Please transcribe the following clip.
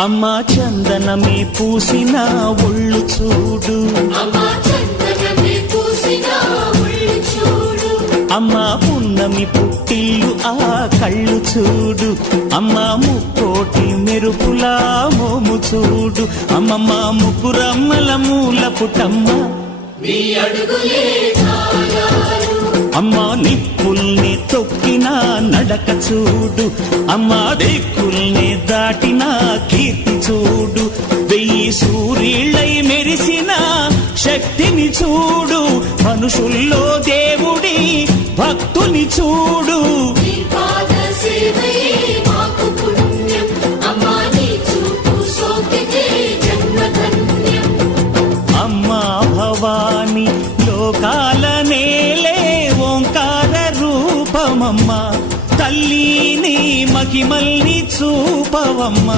అమ్మా చందనమే పూసిన ఒళ్ళు చూడు, అమ్మా పున్నమి పుట్టిల్లు ఆ కళ్ళు చూడు, అమ్మా ముక్కోటి మెరుపులా మోము చూడు, అమ్మమ్మ ముగ్గురమ్మల మూల పుటమ్మ అమ్మా నిప్పుల్ని తొక్కిన నడక చూడు, అమ్మా దిక్కుల్ని దాటిన కీర్తి చూడు, 1000 సూర్యుళ్ళై మెరిసిన శక్తిని చూడు, మనుషుల్లో దేవుడి భక్తుని చూడు. అమ్మా భవాని లోకాల నేలే ఓంకార రూపమమ్మ, తల్లిని మహిమల్ని చూపవమ్మ.